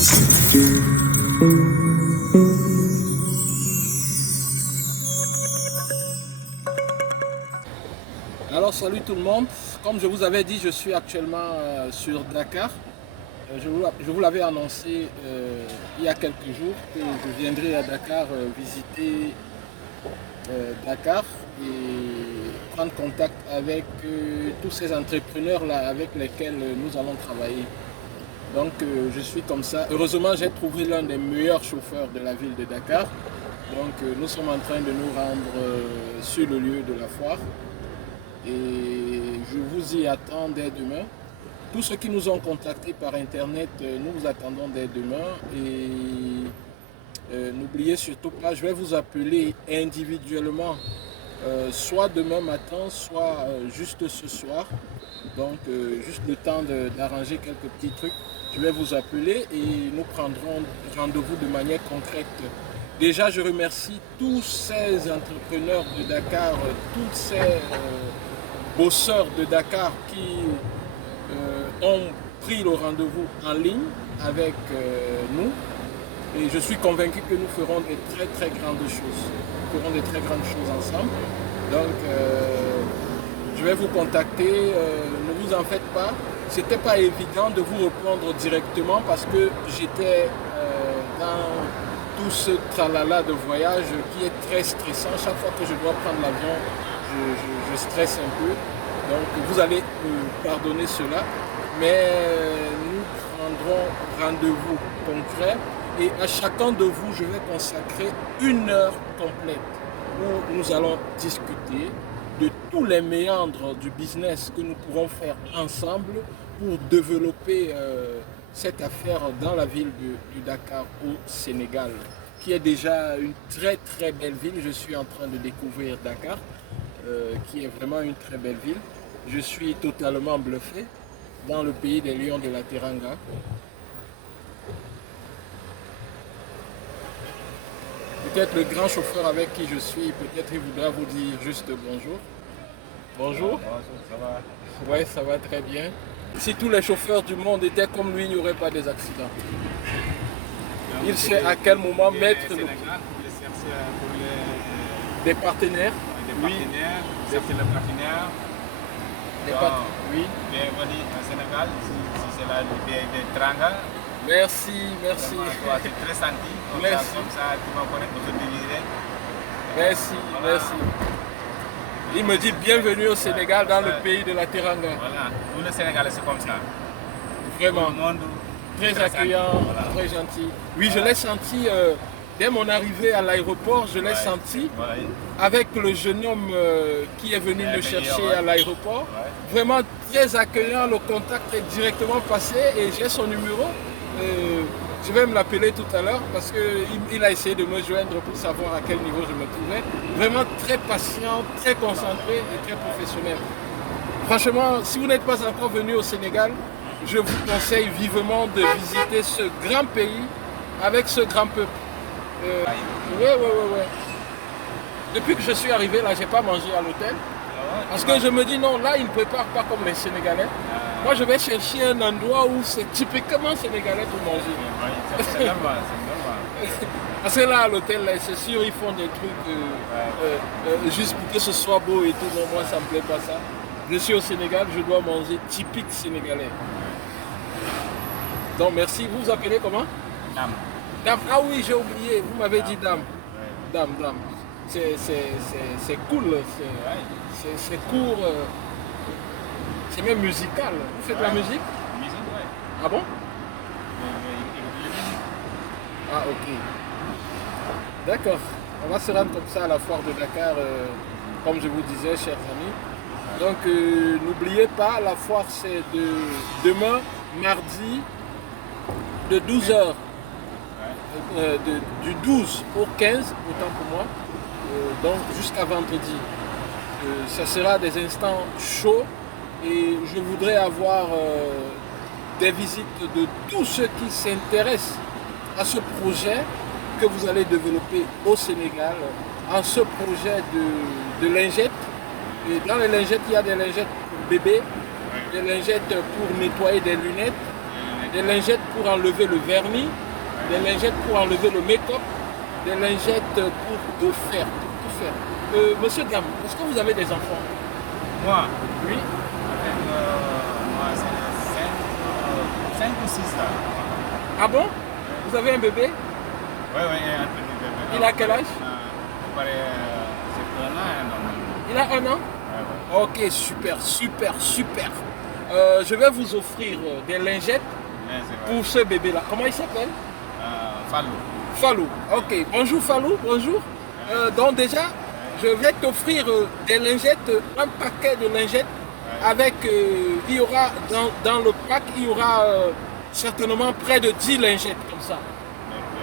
Alors salut tout le monde, comme je vous avais dit, je suis actuellement sur Dakar. Je vous l'avais annoncé il y a quelques jours que je viendrai à Dakar visiter Dakar et prendre contact avec tous ces entrepreneurs-là avec lesquels nous allons travailler. Donc je suis comme ça. Heureusement, j'ai trouvé l'un des meilleurs chauffeurs de la ville de Dakar. Donc nous sommes en train de nous rendre sur le lieu de la foire. Et je vous y attends dès demain. Tous ceux qui nous ont contactés par internet, nous vous attendons dès demain. Et n'oubliez surtout pas, je vais vous appeler individuellement, soit demain matin, soit juste ce soir. Donc juste le temps d'arranger quelques petits trucs. Je vais vous appeler et nous prendrons rendez-vous de manière concrète. Déjà, je remercie tous ces entrepreneurs de Dakar, tous ces bosseurs de Dakar qui ont pris le rendez-vous en ligne avec nous. Et je suis convaincu que nous ferons de très grandes choses. Nous ferons de très grandes choses ensemble. Donc, je vais vous contacter. Ne vous en faites pas. C'était pas évident de vous répondre directement parce que j'étais dans tout ce tralala de voyage qui est très stressant. Chaque fois que je dois prendre l'avion, je stresse un peu. Donc vous allez me pardonner cela. Mais nous prendrons rendez-vous concret. Et à chacun de vous, je vais consacrer 1 heure complète où nous allons discuter de tous les méandres du business que nous pourrons faire ensemble pour développer cette affaire dans la ville de Dakar au Sénégal, qui est déjà une très belle ville. Je suis en train de découvrir Dakar, qui est vraiment une très belle ville. Je suis totalement bluffé dans le pays des lions de la Teranga. Peut-être le grand chauffeur avec qui je suis, peut-être il voudra vous dire juste bonjour. Bonjour. Bonjour, ça va? Ouais, ça va très bien. Si tous les chauffeurs du monde étaient comme lui, il n'y aurait pas des accidents. Il sait à quel moment mettre des partenaires. Oui, chercher le partenaire. Oui. Bienvenue au Sénégal, si c'est là le pays de Teranga. Merci. Toi, c'est très senti. Merci. Comme ça, tu vas connaître aujourd'hui. Merci. Il me dit bienvenue au Sénégal, dans le pays de la Teranga. Voilà, tout le Sénégalais c'est comme ça. Vraiment. Tout le monde, très accueillant, voilà. Très gentil. Oui, je l'ai senti dès mon arrivée à l'aéroport, je l'ai senti avec le jeune homme qui est venu me chercher à l'aéroport. Vraiment très accueillant, le contact est directement passé et j'ai son numéro. Je vais me l'appeler tout à l'heure parce qu'il a essayé de me joindre pour savoir à quel niveau je me trouvais. Vraiment très patient, très concentré et très professionnel. Franchement, si vous n'êtes pas encore venu au Sénégal, je vous conseille vivement de visiter ce grand pays avec ce grand peuple. Ouais. Depuis que je suis arrivé là, je n'ai pas mangé à l'hôtel. Parce que je me dis non, là ils ne préparent pas comme les Sénégalais. Moi je vais chercher un endroit où c'est typiquement sénégalais pour manger. C'est normal. Parce que là à l'hôtel, c'est sûr ils font des trucs juste pour que ce soit beau et tout. Non, moi ça ne me plaît pas ça. Je suis au Sénégal, je dois manger typique sénégalais. Donc merci. Vous vous appelez comment? Dame. Ah oui, j'ai oublié, vous m'avez dit Dame. Dame. C'est cool, c'est court, c'est même musical. Vous faites la musique? Ah bon? Ah ok. D'accord. On va se rendre comme ça à la foire de Dakar, comme je vous disais, chers amis. Donc n'oubliez pas, la foire c'est de demain, mardi, de 12h. Du 12 au 15, autant pour moi, donc jusqu'à vendredi. Ça sera des instants chauds et je voudrais avoir des visites de tous ceux qui s'intéressent à ce projet que vous allez développer au Sénégal, en ce projet de lingettes. Et dans les lingettes, il y a des lingettes pour bébés, des lingettes pour nettoyer des lunettes, des lingettes pour enlever le vernis, des lingettes pour enlever le make-up, des lingettes pour tout faire, tout faire. Monsieur Dame, est-ce que vous avez des enfants? Moi, Oui. moi c'est 5 ou 6 là. Ah bon? Vous avez un bébé? Oui, oui, un petit bébé. Il a quel âge? C'est 1 an et un an. Il a 1 an? Ouais, ouais. Ok, super, super, super. Je vais vous offrir des lingettes pour ce bébé-là. Comment il s'appelle? Fallou. Fallou. Ok, bonjour Fallou, bonjour. Donc déjà, je vais t'offrir des lingettes, un paquet de lingettes avec, il y aura dans le pack, il y aura certainement près de 10 lingettes comme ça.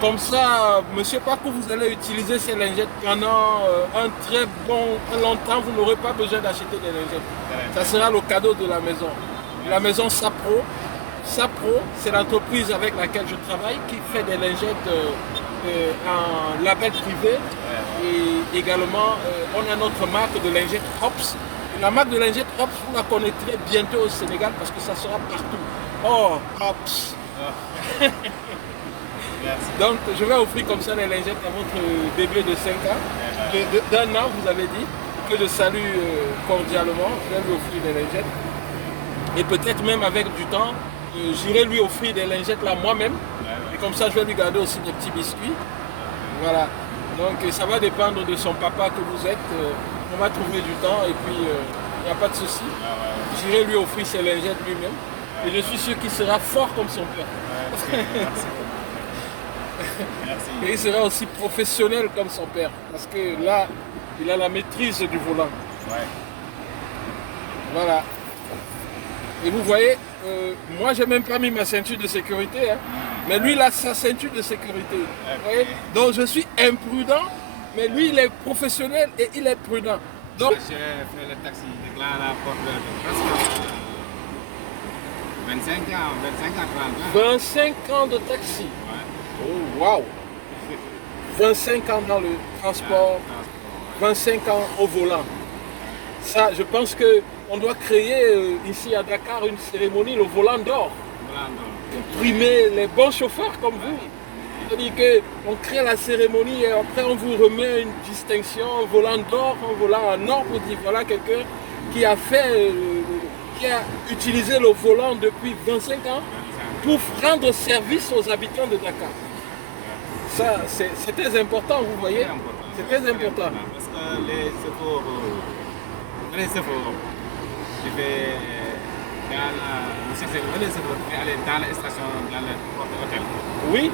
Comme ça, monsieur Paco, vous allez utiliser ces lingettes pendant un très long temps. Vous n'aurez pas besoin d'acheter des lingettes. Ça sera le cadeau de la maison. La maison Sapro. Sapro, c'est l'entreprise avec laquelle je travaille qui fait des lingettes en label privé. Et également, on a notre marque de lingettes Hops. Et la marque de lingettes Hops, vous la connaîtrez bientôt au Sénégal parce que ça sera partout. Oh, Hops. Donc, je vais offrir comme ça les lingettes à votre bébé de 5 ans, d'1 an, vous avez dit, que je salue cordialement. Je vais lui offrir des lingettes. Et peut-être même avec du temps, j'irai lui offrir des lingettes là moi-même. Et comme ça, je vais lui garder aussi des petits biscuits. Voilà. Donc, ça va dépendre de son papa que vous êtes. On va trouver du temps et puis il n'y a pas de souci. J'irai lui offrir ses lingettes lui-même. Et je suis sûr qu'il sera fort comme son père. Merci. Et il sera aussi professionnel comme son père. Parce que là, il a la maîtrise du volant. Ouais. Voilà. Et vous voyez, moi j'ai même pas mis ma ceinture de sécurité. Hein. Mais lui il a sa ceinture de sécurité. Vous voyez? Donc je suis imprudent, mais lui il est professionnel et il est prudent. Donc, J'ai fait le taxi de là à la porte de presque 25 ans, 25 ans de taxi. Ouais. Oh waouh! 25 ans dans le transport, 25 ans au volant. Ça, je pense qu'on doit créer ici à Dakar une cérémonie, le volant d'or. Pour primer les bons chauffeurs comme vous. C'est-à-dire qu'on crée la cérémonie et après on vous remet une distinction, un volant d'or, un volant en or pour dire voilà quelqu'un qui a fait, qui a utilisé le volant depuis 25 ans pour rendre service aux habitants de Dakar. Ça, c'est très important, vous voyez. C'est très important. Parce que les secours, je vais dans la station, dans le porte-hôtel. Oui,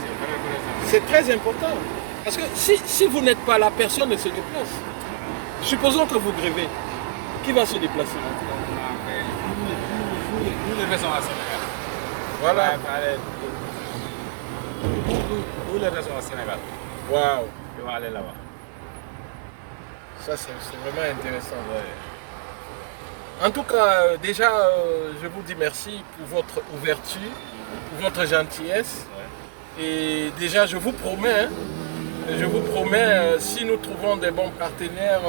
C'est très intéressant. c'est très important. Parce que si vous n'êtes pas là, personne ne se déplace. Supposons que vous grevez. Qui va se déplacer? Nous les vaisseaux à Sénégal. Voilà. Nous les vaisseaux à Sénégal. Waouh. Je vais aller là-bas. Ça, c'est vraiment intéressant. Ouais. En tout cas, déjà, je vous dis merci pour votre ouverture, pour votre gentillesse. Ouais. Et déjà, je vous promets, si nous trouvons des bons partenaires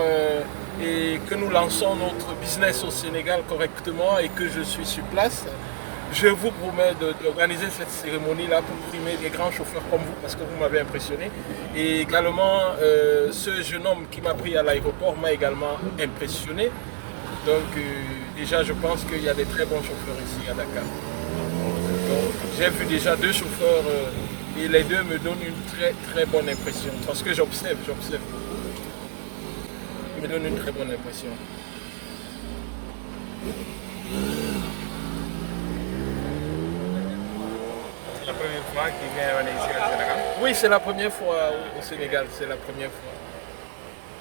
et que nous lançons notre business au Sénégal correctement et que je suis sur place, je vous promets d'organiser cette cérémonie-là pour primer des grands chauffeurs comme vous, parce que vous m'avez impressionné. Et également, ce jeune homme qui m'a pris à l'aéroport m'a également impressionné. Donc déjà, je pense qu'il y a des très bons chauffeurs ici à Dakar. J'ai vu déjà 2 chauffeurs et les 2 me donnent une très très bonne impression. Parce que j'observe. Ils me donnent une très bonne impression. C'est la première fois qu'il vient venir ici au Sénégal. Oui, c'est la première fois au Sénégal, c'est la première fois.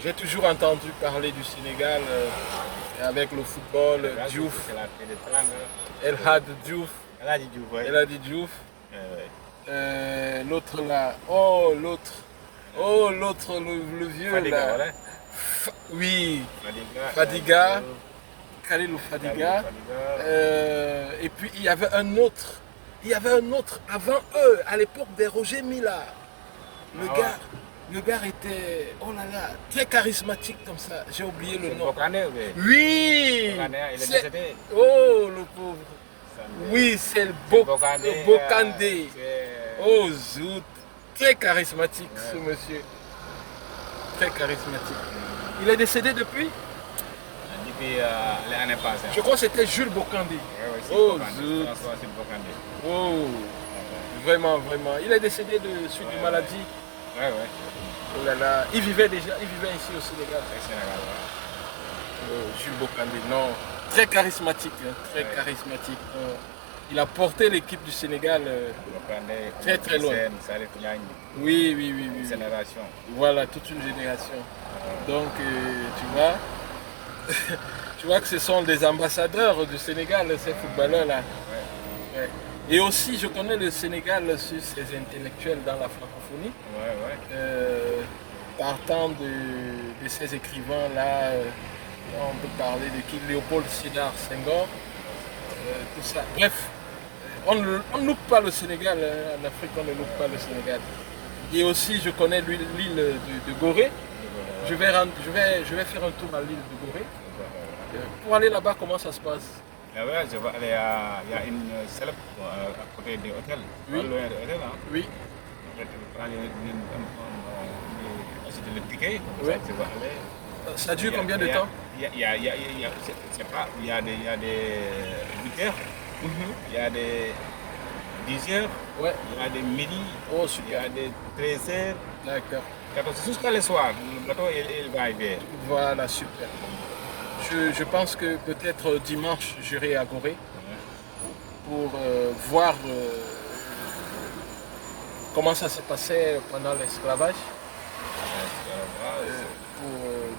J'ai toujours entendu parler du Sénégal avec le football, Diouf, C'est la fille de Teranga. El Had Diouf, Elle a dit Diouf, ouais. El Hadi Diouf. Ouais. L'autre là, l'autre, le vieux Fadiga, là. voilà. Oui, Fadiga. Fadiga, Khalilou Fadiga. Et puis il y avait un autre avant eux, à l'époque des Roger Mila. Le gars était, oh là là, très charismatique comme ça. J'ai oublié le nom. Bokane, oui. Oui, Bokane, il est c'est- décédé. Oh, le pauvre. Oui, c'est le Bokandé. Bokandé. Oh, zout. Très charismatique, ce monsieur. Très charismatique. Il est décédé depuis? Depuis l'année passée. Je crois que c'était Jules Bokandé. Oui, c'est Oh, Bokandé. zut. François, c'est Bokandé. Oh, vraiment, vraiment. Il est décédé de suite d'une maladie. Oui, oui. Oh là là. Il vivait ici au Sénégal. Au Sénégal, Jules Bokandé, non. Très charismatique, hein, très charismatique. Il a porté l'équipe du Sénégal Bokandé, très très loin. Salif Niagne, Oui, oui, oui, oui. une génération. Voilà, toute une génération. Donc, tu vois, tu vois que ce sont des ambassadeurs du Sénégal, ces footballeurs-là. Ouais. Et aussi, je connais le Sénégal sur ses intellectuels dans la francophonie. Partant de ces écrivains-là, on peut parler de qui? Léopold Sédar Senghor, tout ça. Bref, on ne loupe pas le Sénégal, hein. En Afrique, on ne loupe pas le Sénégal. Et aussi, je connais l'île de Gorée. Je vais faire un tour à l'île de Gorée. Pour aller là-bas, comment ça se passe? Je vais aller il y a une célèbre à côté de l'hôtel. Oui. Pas loin de l'hôtel, hein. Oui. Je vais prendre le ticket. Oui. Tu vas aller. Ça dure combien de temps? Il y a des 8 heures, il y a des 10 heures, Ouais. il y a des midi, Oh, il y super. a des 13 heures, D'accord. 14 jusqu'à le soir. Le bateau il va arriver. Voilà, super. Je pense que peut-être dimanche, j'irai à Gorée pour voir comment ça s'est passé pendant l'esclavage, pour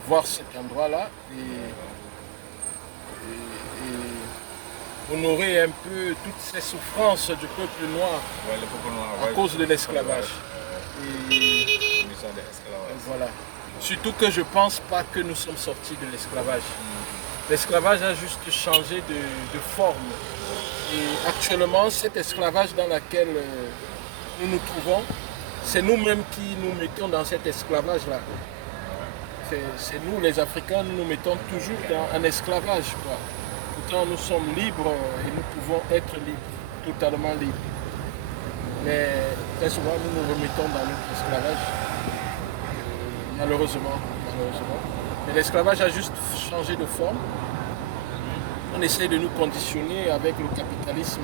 voir cet endroit-là et honorer un peu toutes ces souffrances du peuple noir Ouais, le peuple noir, à cause de l'esclavage. Et voilà. Surtout que je ne pense pas que nous sommes sortis de l'esclavage. L'esclavage a juste changé de forme. Et actuellement, cet esclavage dans lequel nous nous trouvons, c'est nous-mêmes qui nous mettons dans cet esclavage-là. C'est nous, les Africains, nous nous mettons toujours dans un esclavage, quoi. Pourtant, nous sommes libres et nous pouvons être libres, totalement libres. Mais très souvent, nous nous remettons dans notre esclavage. Malheureusement. Mais l'esclavage a juste changé de forme. On essaie de nous conditionner avec le capitalisme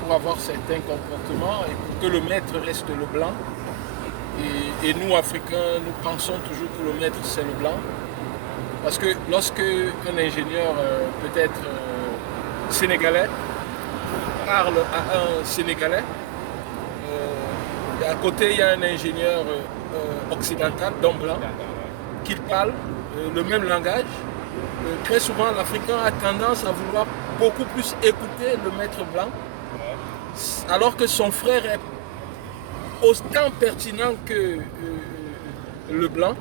pour avoir certains comportements et pour que le maître reste le blanc. Et nous, Africains, nous pensons toujours que le maître, c'est le blanc. Parce que lorsque un ingénieur, peut-être sénégalais, parle à un Sénégalais, et à côté, il y a un ingénieur occidental, d'homme blanc, qui parle le même langage. Très souvent, l'Africain a tendance à vouloir beaucoup plus écouter le maître blanc, alors que son frère est autant pertinent que le blanc.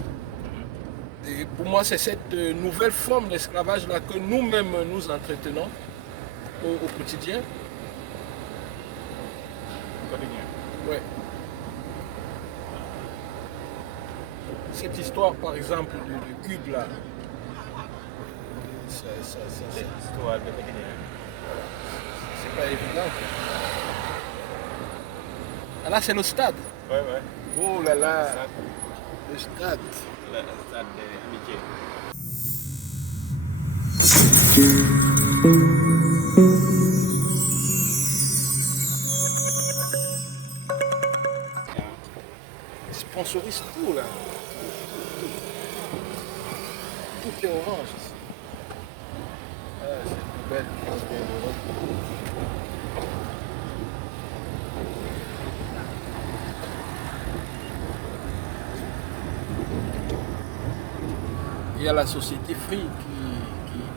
Et pour moi, c'est cette nouvelle forme d'esclavage-là que nous-mêmes nous entretenons au quotidien. Ouais. Cette histoire, par exemple, de Cube, là, c'est pas évident. Ah là, c'est le stade. Ouais, ouais. Oh là là, le stade. Le stade d'amitié. Ils sponsorisent tout là. Tout est orange ici. Ah, c'est belle. Il y a la société Free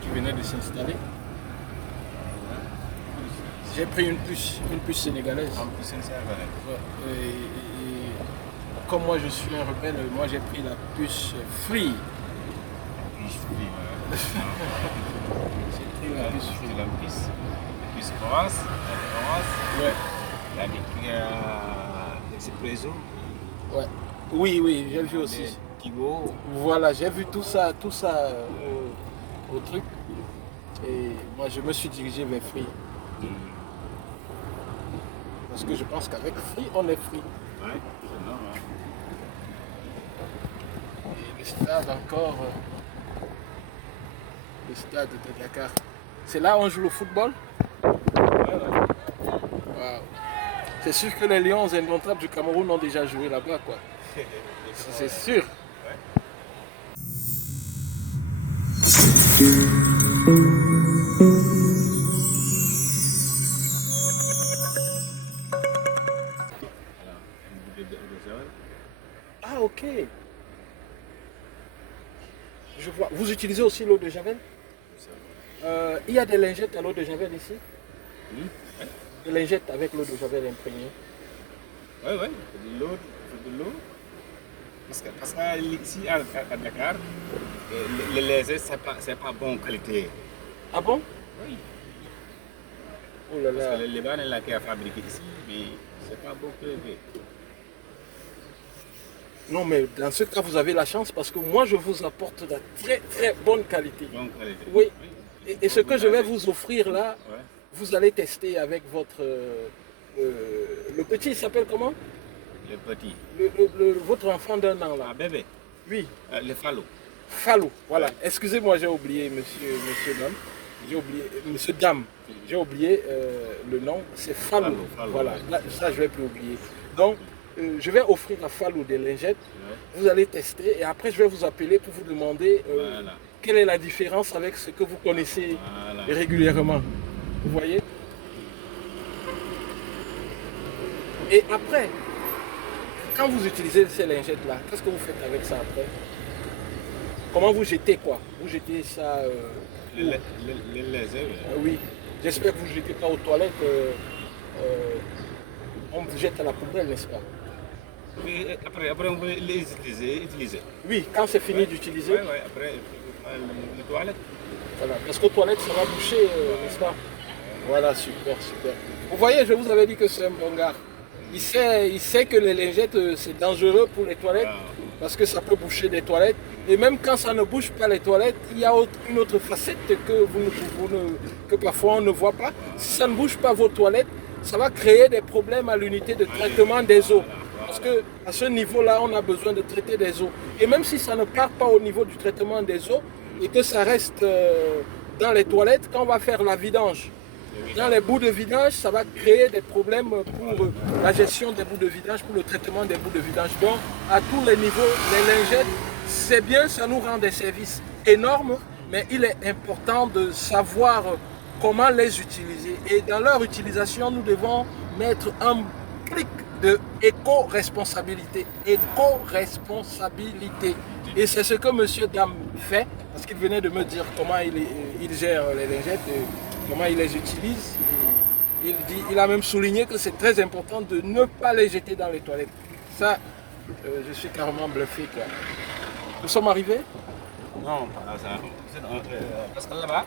qui venait de s'installer. J'ai pris une puce sénégalaise. Ouais. Et comme moi je suis un rebelle, moi j'ai pris la puce Free. J'ai pris la puce Free. La puce Orange. Ouais. Il y a des Expresso. Ouais. Oui, j'ai vu aussi. Tigo. Voilà, j'ai vu tout ça au truc. Et moi je me suis dirigé vers Free. Parce que je pense qu'avec free, on est free. Ouais, c'est normal. Et le stade encore, le stade de Dakar. C'est là où on joue le football? Wow. C'est sûr que les Lions indomptables du Cameroun ont déjà joué là-bas, quoi. Ça, c'est sûr. Ah, ok. Je vois. Vous utilisez aussi l'eau de Javel? Il y a des lingettes à l'eau de Javel ici? Des lingettes avec l'eau de Javel imprégnée? Oui, oui, il faut de l'eau. Parce que ici à Dakar, le lait, c'est pas bonne qualité. Ah bon? Oui. Oh là Parce là. que le Liban est là qui a fabriqué ici, mais c'est pas bonne qualité. Non, mais dans ce cas, vous avez la chance parce que moi, je vous apporte de la très très bonne qualité. Bonne qualité. Oui. Et ce que je vais vous offrir là, Ouais. vous allez tester avec votre... le petit, il s'appelle comment? Le petit. Votre enfant d'un an là. Ah, bébé. Oui, Le falot. Fallou. Voilà. Ouais. Excusez-moi, j'ai oublié monsieur Dame. J'ai oublié, monsieur Dame. J'ai oublié le nom. C'est Fallou. Fallou, Voilà. ouais. Là, ça, je ne vais plus oublier. Donc, je vais offrir à Fallou des lingettes. Ouais. Vous allez tester et après, je vais vous appeler pour vous demander Voilà. quelle est la différence avec ce que vous connaissez Voilà. régulièrement. Vous voyez? Et après, quand vous utilisez ces lingettes-là, qu'est-ce que vous faites avec ça après? Comment vous jetez quoi? Vous jetez ça où? Le lait, Oui. J'espère que vous ne jetez pas aux toilettes. On vous jette à la poubelle, n'est-ce pas? oui. Après, on peut les utiliser. Oui, quand c'est fini d'utiliser. Oui, oui, après, les toilettes. Voilà, parce qu'aux toilettes, ça va boucher, n'est-ce pas? Voilà, super, super. Vous voyez, je vous avais dit que c'est un bon gars. Il sait que les lingettes, c'est dangereux pour les toilettes, parce que ça peut boucher les toilettes. Et même quand ça ne bouge pas les toilettes, il y a une autre facette que parfois on ne voit pas. Si ça ne bouge pas vos toilettes, ça va créer des problèmes à l'unité de traitement des eaux. Parce qu'à ce niveau-là, on a besoin de traiter des eaux. Et même si ça ne part pas au niveau du traitement des eaux, et que ça reste dans les toilettes, quand on va faire la vidange, dans les bouts de vidange, ça va créer des problèmes pour la gestion des bouts de vidange, pour le traitement des bouts de vidange. Donc, à tous les niveaux, les lingettes, c'est bien, ça nous rend des services énormes, mais il est important de savoir comment les utiliser. Et dans leur utilisation, nous devons mettre un clic de éco-responsabilité. Éco-responsabilité. Et c'est ce que M. Dame fait, parce qu'il venait de me dire comment il gère les lingettes, comment il les utilise. Il a même souligné que c'est très important de ne pas les jeter dans les toilettes. Ça, je suis carrément bluffé, quoi. Nous sommes arrivés? Non, pas ça. Parce que là-bas,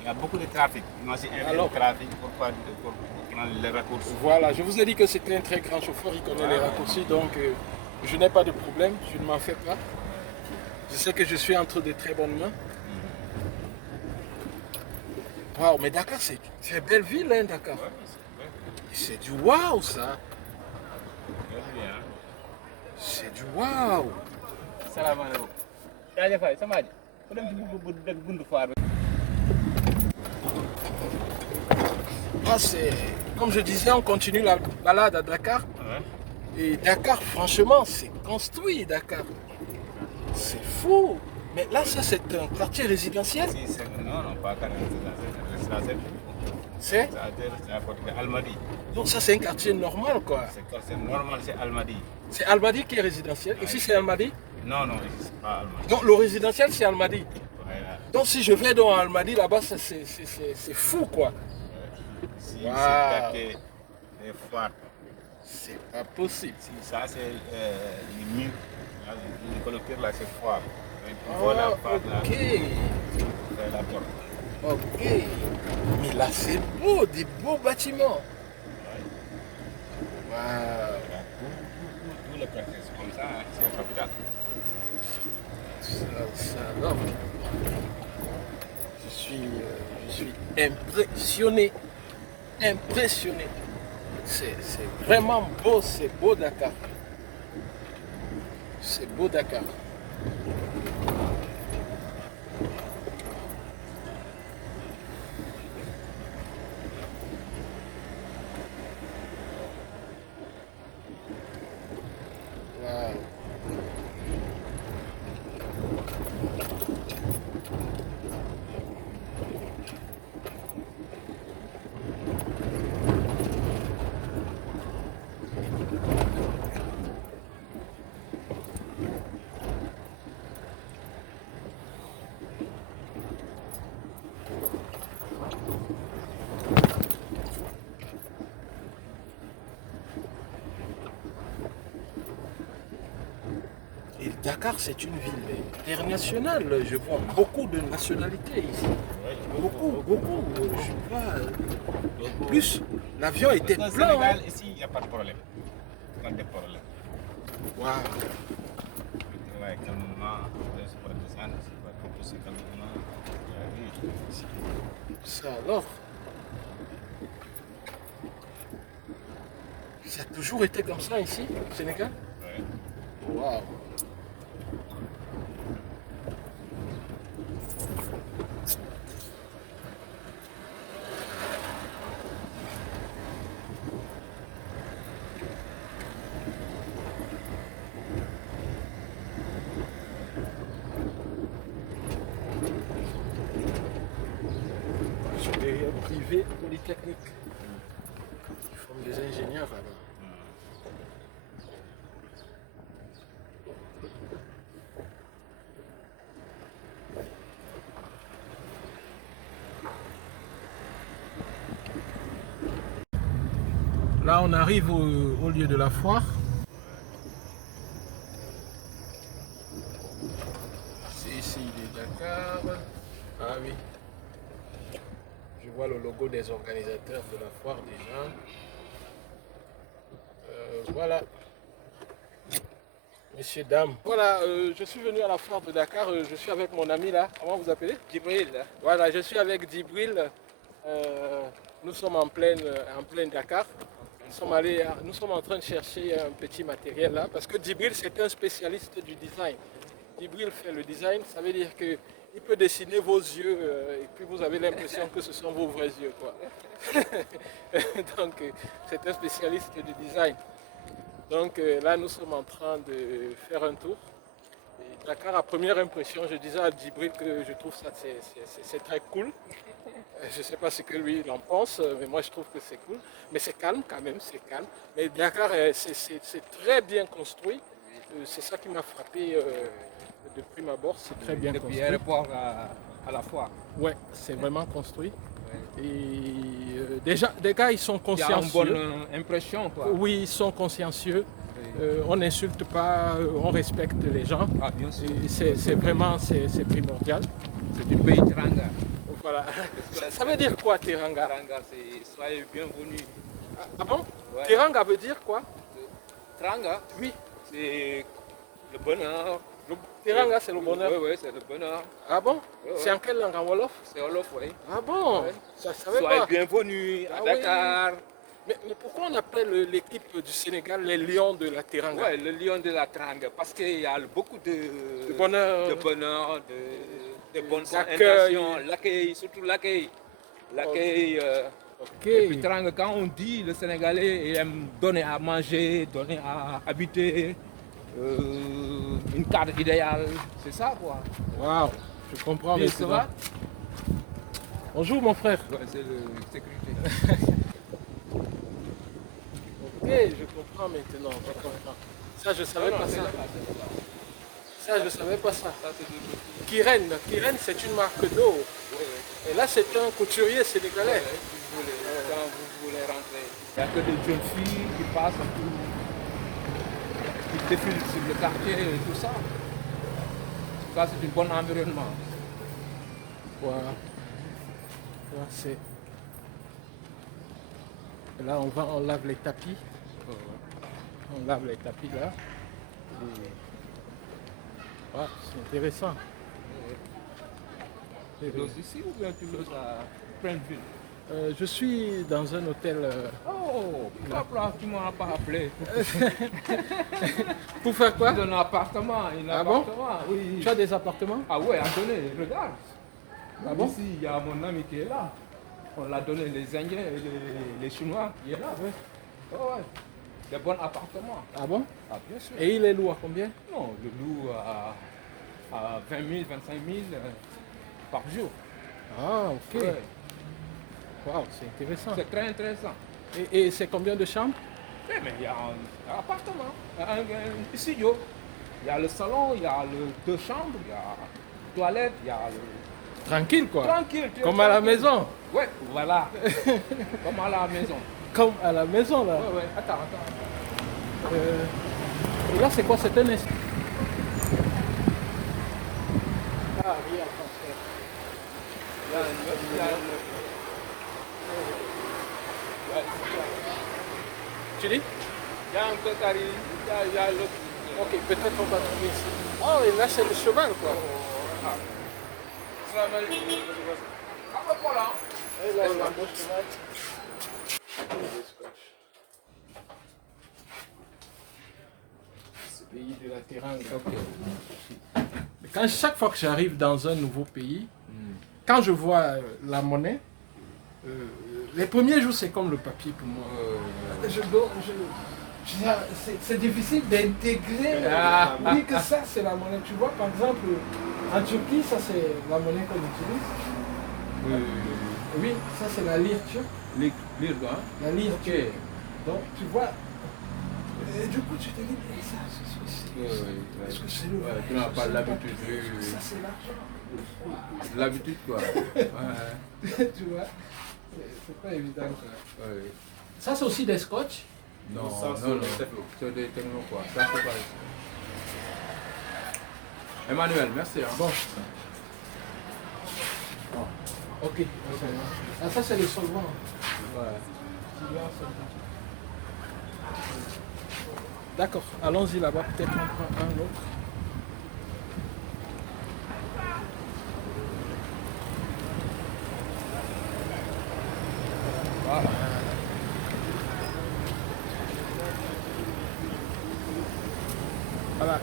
il y a beaucoup de trafic. Moi, c'est un Alors, trafic pour prendre les raccourcis. voilà, je vous ai dit que c'était un très grand chauffeur, il connaît les raccourcis, donc je n'ai pas de problème, je ne m'en fais pas. Je sais que je suis entre de très bonnes mains. Waouh, mais Dakar, c'est une belle ville, hein, Dakar. C'est du waouh, ça. C'est du waouh. Salam alaikum. Jaajëf Faye, sama ji. Ku dem ci buntu foire bi. Ah, comme je disais, on continue la balade à Dakar. Et Dakar, franchement, c'est construit, Dakar. C'est fou. Mais là, ça, c'est un quartier résidentiel. Si, non, pas résidentiel. C'est C'est à côté de Almadi. Donc ça, c'est un quartier normal, quoi. C'est normal, c'est Almadi. C'est Almadi qui est résidentiel. Ici, c'est Almadi. Non, c'est pas Almadi. Donc le résidentiel, c'est Almadi. Voilà. Donc si je vais dans Almadi, là-bas, c'est fou, quoi. Si Wow. c'est quartier des foires. C'est pas possible. Si ça, c'est les murs. Là, les connecteurs, là, c'est foire. Ah, Là, ok. c'est la porte. Ok. Mais là, c'est beau, des beaux bâtiments. Waouh. Tout le quartier, c'est comme ça, hein, c'est la capitale. Alors, je suis impressionné. impressionné. C'est vraiment beau, c'est beau Dakar. C'est beau Dakar. Wow. Et Dakar, c'est une ville internationale. Je vois beaucoup de nationalités ici. Beaucoup, beaucoup. Je sais pas. En plus, l'avion était Au plein. Sénégal, Hein. ici, il n'y a pas de problème. Pas de problème. Waouh. Je travaille calmement, je ne suis pas descendre, je suis pas tout aussi calmement. Ça alors. Ça a toujours été comme ça ici, au Sénégal? Ouais. Waouh. Supérieur privé polytechnique. Ils forment des ingénieurs là-bas. Là, on arrive au lieu de la foire. C'est ici, il est Dakar. Ah oui. Je vois le logo des organisateurs de la foire déjà. Voilà. Messieurs, dames. Voilà, je suis venu à la foire de Dakar. Je suis avec mon ami là. Comment vous appelez? Djibril, Voilà, je suis avec Djibril. Nous sommes en plein Dakar. Nous sommes en train de chercher un petit matériel là, parce que Djibril c'est un spécialiste du design. Djibril fait le design, ça veut dire qu'il peut dessiner vos yeux et puis vous avez l'impression que ce sont vos vrais yeux, quoi. Donc c'est un spécialiste du design. Donc là nous sommes en train de faire un tour. Et Dakar, à première impression, je disais à Djibril que je trouve ça c'est très cool. Je ne sais pas ce que lui il en pense, mais moi je trouve que c'est cool. Mais c'est calme quand même, c'est calme. Mais Dakar, c'est très bien construit. C'est ça qui m'a frappé de prime abord, c'est très bien Depuis construit. l'aéroport à la foire. Ouais, c'est vraiment construit. Ouais. Et déjà, les gars, ils sont Il y a une consciencieux. bonne impression, quoi. Oui, ils sont consciencieux. Oui. On n'insulte pas, on respecte les gens. Ah, bien sûr. Et c'est vraiment c'est primordial. C'est du pays Teranga. Voilà. Ça veut dire quoi, Teranga? Teranga, c'est soyez bienvenus. Ah bon? Ouais. Teranga veut dire quoi? Teranga, Oui. c'est le bonheur. Teranga, c'est le bonheur. Oui, oui, c'est le bonheur. Ah bon? Ouais, C'est en quelle langue? En Wolof? C'est Wolof, oui. Ah bon? Ouais. Ça, je savais Soyez pas. bienvenus Ah à oui. Dakar. Mais pourquoi on appelle l'équipe du Sénégal les Lions de la Teranga? Ouais, le lion de la Teranga, parce qu'il y a beaucoup De bonheur. de bonheur, de bonnes D'accueil. intentions, l'accueil, surtout l'accueil. L'accueil. Ok. Et puis Teranga, quand on dit le Sénégalais aime donner à manger, donner à habiter, une cadre idéale, c'est ça quoi. Waouh, je comprends Puis, ça maintenant. va? Bonjour mon frère. Ouais, c'est le sécurité. Ok, je comprends maintenant. Je comprends. Ça, je savais pas ça. Ça, je savais pas ça. Ça, c'est de- Kiren, c'est une marque d'eau. Ouais, ouais. Et là, c'est un couturier sénégalais. Quand vous voulez rentrer. Il n'y a que des jeunes filles qui passent un peu, qui défilent sur le quartier et tout ça. Ça, c'est un bon environnement. Voilà. Là, c'est... Là, on lave les tapis. On lave les tapis là. Et... Ah, c'est intéressant. Tu loses ici ou bien tu loses à Plainville? Je suis dans un hôtel. Oh, pourquoi tu m'en as pas appelé? Pour faire quoi? Un appartement, Ah bon? Oui. Tu as des appartements? Ah ouais, attendez, regarde. Ah bon? Ici, il y a mon ami qui est là. On l'a donné les Indiens et les Chinois. Il est là, oui. Oh, ouais. Des bons appartements. Ah bon? Ah, bien sûr. Et il est loué à combien? Non, le loue à 20 000, 25 000 par jour. Ah, ok. Ouais. Waouh, c'est intéressant. C'est très intéressant. Et c'est combien de chambres? Mais il y a un appartement, un studio. Il y a le salon, il y a deux chambres, il y a la toilette, il y a le... Tranquille, quoi. Tranquille. Comme à la maison. Ouais, voilà. Comme à la maison. Comme à la maison, là. Ouais. Attends. Et là, c'est quoi? C'est un espace. Ah, oui, Tu dis? Il y a un Qatari, il y a l'autre. Ok, peut-être on va trouver ici. Oh, et là, c'est le cheval, quoi. Voilà. Et là, on a un beau cheval. Ce pays de la Teranga. Quand chaque fois que j'arrive dans un nouveau pays, quand je vois la monnaie, les premiers jours c'est comme le papier pour moi. C'est difficile d'intégrer. Oui, que ça c'est la monnaie. Tu vois, par exemple, en Turquie, ça c'est la monnaie qu'on utilise. Oui, ça c'est la lire turque. Lire, quoi. La lire Ok. turque. Donc tu vois. Et du coup, tu te dis, mais ça, est-ce que c'est le vrai? Tu n'as pas l'habitude. Ça, c'est l'argent. L'habitude, quoi. Tu vois, c'est pas évident. Quoi. Ça, c'est aussi des scotch. Non, Ça, non, c'est des technos, quoi. Ça, c'est pas ici. Emmanuel, merci. Hein. Bon. Ok. Ah, ça, c'est le solvant. Ouais. D'accord, allons-y là-bas, peut-être on prend un autre. Voilà. Voilà.